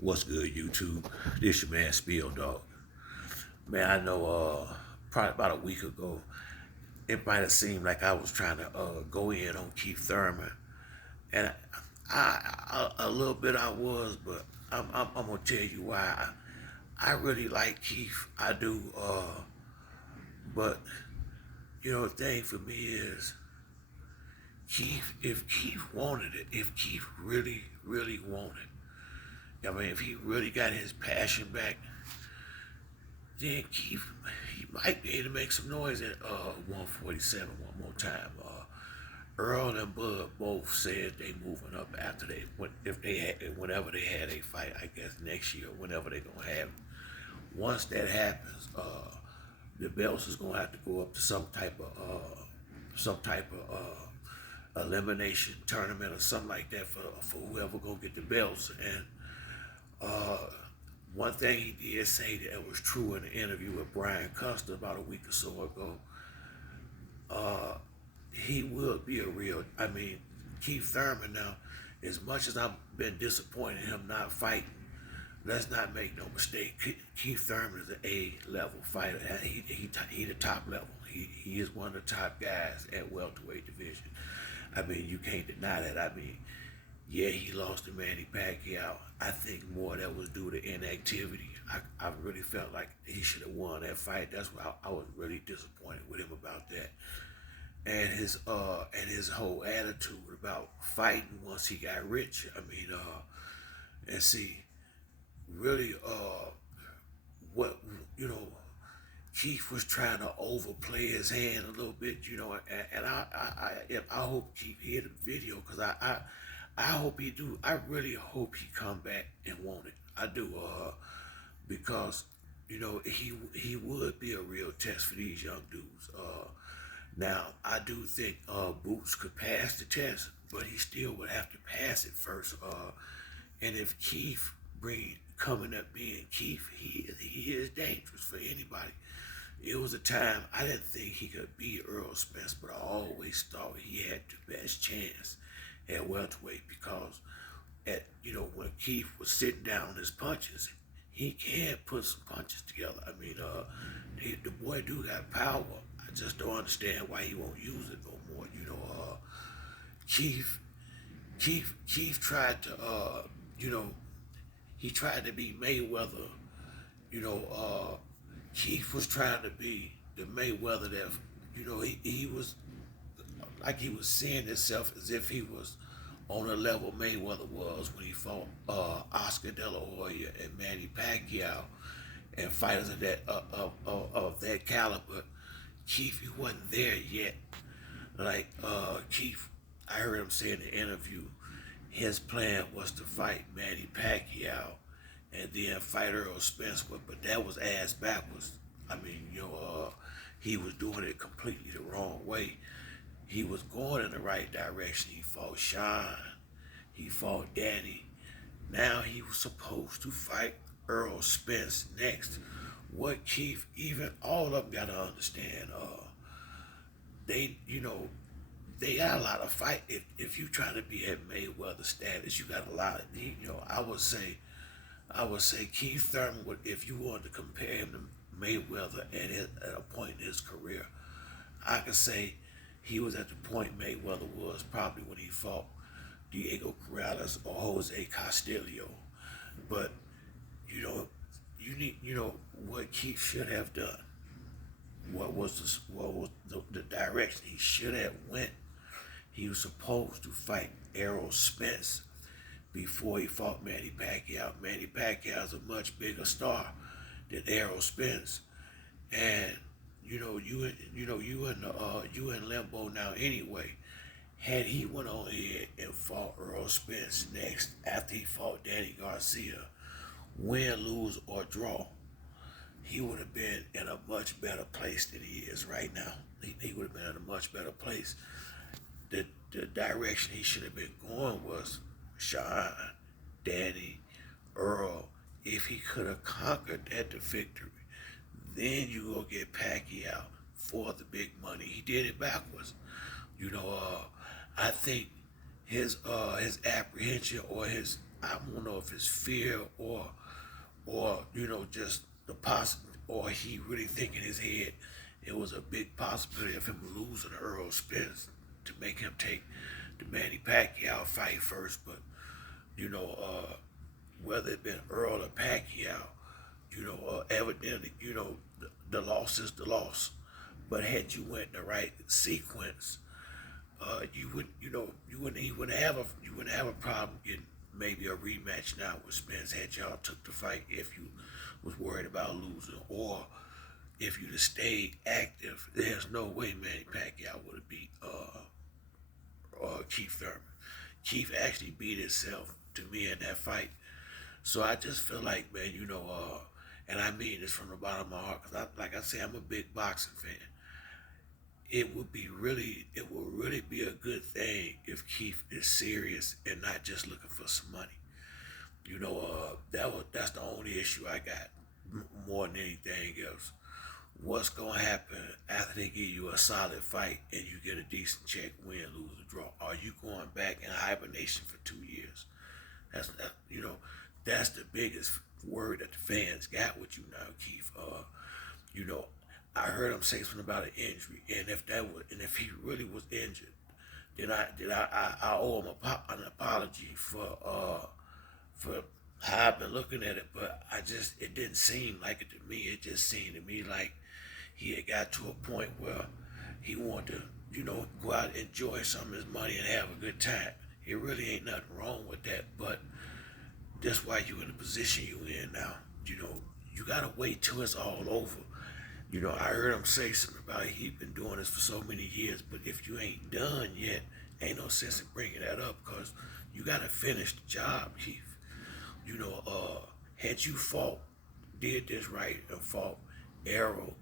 What's good, YouTube? This your man Spill Dog. Man, I know probably about a week ago, it might have seemed like I was trying to go in on Keith Thurman, and a little bit I was, but I'm gonna tell you why. I really like Keith, I do, but the thing for me is Keith. If Keith wanted it, if Keith really wanted, I mean, if he really got his passion back, then Keith, he might be able to make some noise at 147 one more time. Earl and Bud both said they moving up after whenever they had a fight. I guess next year, whenever they gonna have it. Once that happens, the belts is gonna have to go up to some type of elimination tournament or something like that for whoever gonna get the belts. And uh, one thing he did say that was true in the interview with Brian Custer about a week or so ago, uh, he will be a real, I mean, Keith Thurman now, as much as I've been disappointed in him not fighting, let's not make no mistake. Keith Thurman is an A-level fighter. He the top level. He is one of the top guys at welterweight division. I mean, you can't deny that. I mean, yeah, he lost to Manny Pacquiao. I think more that was due to inactivity. I really felt like he should have won that fight. That's why I was really disappointed with him about that. And his whole attitude about fighting once he got rich. I mean, and see, really, what Keith was trying to overplay his hand a little bit, and I hope Keith hear the video because I hope he do. I really hope he come back and want it. I do, because he would be a real test for these young dudes. Now I do think Boots could pass the test, but he still would have to pass it first. And if Keith coming up being Keith, he is dangerous for anybody. It was a time I didn't think he could beat Earl Spence, but I always thought he had the best chance at welterweight because when Keith was sitting down his punches, he can put some punches together. I mean, the boy do got power. I just don't understand why he won't use it no more. Keith, Keith tried to, he tried to be Mayweather. Keith was trying to be the Mayweather that, he was like he was seeing himself as if he was on the level Mayweather was when he fought Oscar De La Hoya and Manny Pacquiao and fighters of that caliber. Keith, he wasn't there yet. Like Keith, I heard him say in the interview, his plan was to fight Manny Pacquiao and then fight Earl Spence, but that was ass backwards. I mean, he was doing it completely the wrong way. He was going in the right direction. He fought Sean. He fought Danny. Now he was supposed to fight Earl Spence next. What Keith, even all of them gotta understand, they, they got a lot of fight. If you try to be at Mayweather status, you got a lot of, I would say Keith Thurman would, if you wanted to compare him to Mayweather at a point in his career, I could say he was at the point Mayweather was probably when he fought Diego Corrales or Jose Castillo. But you need what Keith should have done. What was the direction he should have went? He was supposed to fight Errol Spence before he fought Manny Pacquiao. Manny Pacquiao is a much bigger star than Errol Spence, and you in limbo now anyway. Had he went on ahead and fought Earl Spence next after he fought Danny Garcia, win, lose, or draw, he would have been in a much better place than he is right now. He would have been in a much better place. The direction he should have been going was Sean, Danny, Earl. If he could have conquered that to victory, then you go get Pacquiao for the big money. He did it backwards. I think his apprehension or his I don't know if it's fear or just the or he really think in his head it was a big possibility of him losing Earl Spence to make him take the Manny Pacquiao fight first. But you know, whether it been Earl or Pacquiao, evidently, the loss is the loss. But had you went in the right sequence, you wouldn't have a problem getting maybe a rematch now with Spence had y'all took the fight if you was worried about losing, or if you'd have stayed active. There's no way Manny Pacquiao would have beat Keith Thurman. Keith actually beat himself to me in that fight. So I just feel like, man, and I mean this from the bottom of my heart, because like I say, I'm a big boxing fan. It will really be a good thing if Keith is serious and not just looking for some money. That's the only issue I got more than anything else. What's gonna happen after they give you a solid fight and you get a decent check, win, lose, or draw? Are you going back in hibernation for 2 years? That's the biggest word that the fans got with you now, Keith. You know, I heard him say something about an injury, and if he really was injured, then I owe him an apology for how I've been looking at it. But it didn't seem like it to me. It just seemed to me like he had got to a point where he wanted to, go out and enjoy some of his money and have a good time. It really ain't nothing wrong with that, but that's why you in the position you in now. You gotta wait till it's all over. I heard him say something about he been doing this for so many years, but if you ain't done yet, ain't no sense in bringing that up because you gotta finish the job, Keith. Had you did this right and fought Arrow,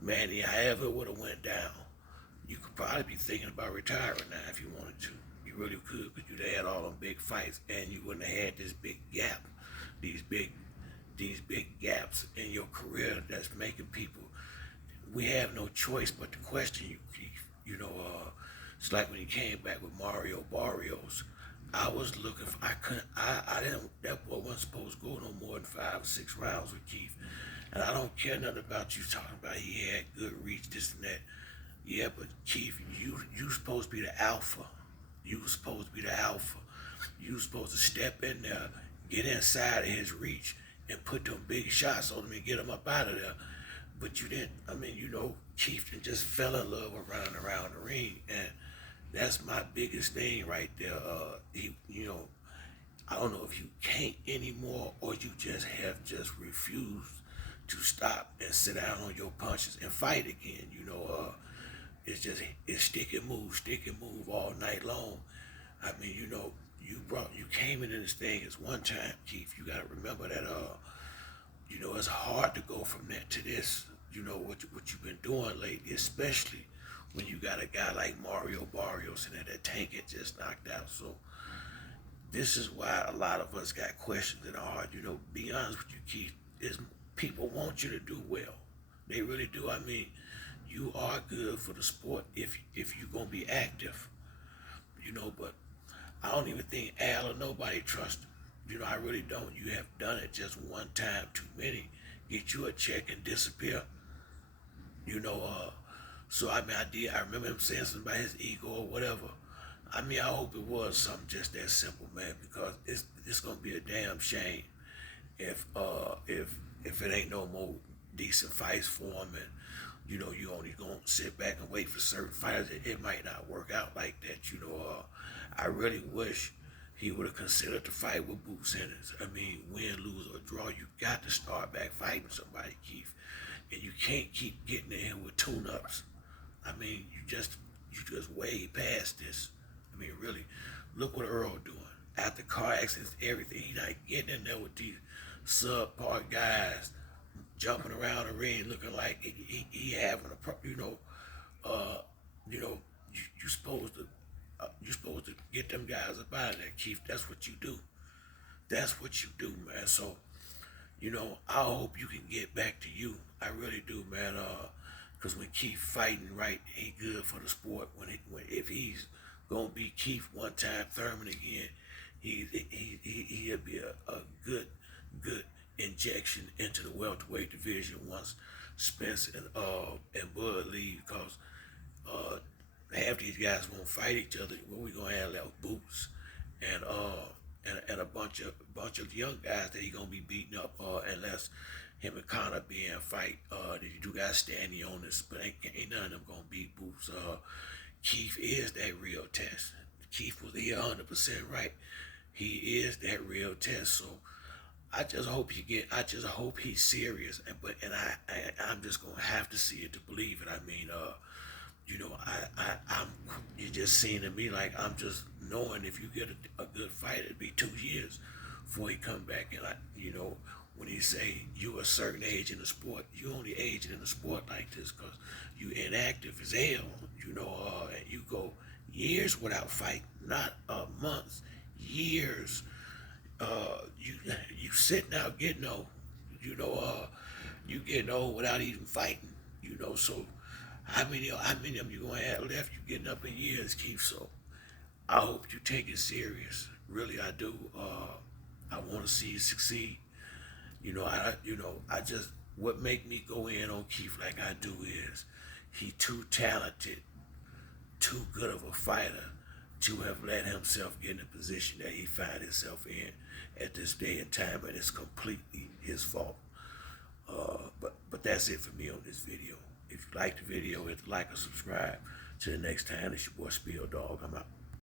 Manny, however it would have went down, you could probably be thinking about retiring now if you wanted to. You really could, because you'd have had all them big fights, and you wouldn't have had this big gap, these big gaps in your career that's making people. We have no choice but to question you, Keith. It's like when he came back with Mario Barrios. I was looking for, I didn't, that boy wasn't supposed to go no more than 5 or 6 rounds with Keith. And I don't care nothing about you talking about he had good reach, this and that. Yeah, but Keith, you supposed to be the alpha. You was supposed to be the alpha. You was supposed to step in there, get inside of his reach, and put them big shots on him and get him up out of there. But you didn't. Keith just fell in love with running around the ring, and that's my biggest thing right there. I don't know if you can't anymore or you just refused to stop and sit down on your punches and fight again. It's stick and move all night long. You came into this thing as one time, Keith. You gotta remember that it's hard to go from that to this. What you've been doing lately, especially when you got a guy like Mario Barrios and that tank had just knocked out. So this is why a lot of us got questions in our heart. Be honest with you, Keith, is people want you to do well. They really do. You are good for the sport if you're gonna be active. But I don't even think Al or nobody trusts him. I really don't. You have done it just one time too many. Get you a check and disappear. So I remember him saying something about his ego or whatever. I hope it was something just that simple, man, because it's gonna be a damn shame if it ain't no more decent fights for him, and you only gonna sit back and wait for certain fighters. It might not work out like that. I really wish he would have considered the fight with Boots Ennis. Win, lose, or draw, you got to start back fighting somebody, Keith. And you can't keep getting in here with tune-ups. You just way past this. Really, look what Earl doing. After car accidents, everything, he not getting in there with these subpar guys jumping around the ring looking like he having you supposed to get them guys up out of there, Keith. That's what you do. That's what you do, man. So, I hope you can get back to you. I really do, man. Because when Keith fighting right, he good for the sport. If he's gonna be Keith one time, Thurman again, He'll be a good injection into the welterweight division once Spence and Bud leave, because half these guys won't fight each other. What we gonna have left? Boots and and a bunch of young guys that he gonna be beating up unless him and Connor be in a fight. You do got standing on this, but ain't none of them gonna beat Boots. Keith is that real test. Keith was here 100% right. He is that real test. So I just hope I just hope he's serious. I'm just gonna have to see it to believe it. I mean, I'm you just seeing to me like I'm just knowing if you get a good fight, it'd be 2 years before he come back. And when he say you a certain age in the sport, you only aging in the sport like this because you inactive as hell. And you go years without fighting, not months, years. You sitting out getting old. You getting old without even fighting. So how many of them you gonna have left? You getting up in years, Keith. So I hope you take it serious. Really, I do. I want to see you succeed. I just what make me go in on Keith like I do is he too talented, too good of a fighter to have let himself get in the position that he find himself in at this day and time, and it's completely his fault. But that's it for me on this video. If you like the video, hit the like or subscribe. Till the next time, it's your boy Spill Dog. I'm out.